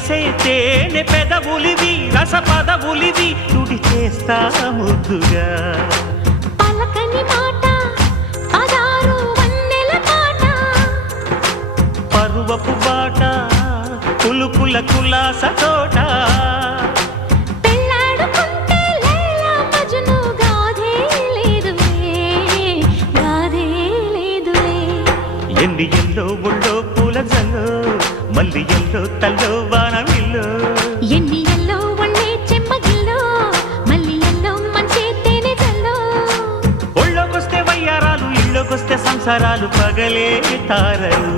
చేసే తేనె పెదవులివి రస పదవులివి తుడి చేస్తా ముద్దుగా పలకని మాట పదారు వన్నెల పాట పరువపు బాట కులుకుల కులాస తోట పెళ్ళాడుకుంటే లైలా మజ్ను గాథే లేదులే ఎన్ని ఎల్లో ఒళ్ళో పూల జల్లో మల్లి ఎల్లో తల్లో వానవిల్లో ఎన్ని ఎల్లో ఒళ్ళే చెమ్మగిల్లో మల్లి ఎల్లో మంచి తేనె జల్లో ఒళ్ళోకొస్తే వయ్యారాలు ఇళ్ళోకొస్తే సంసారాలు పగలే తారలు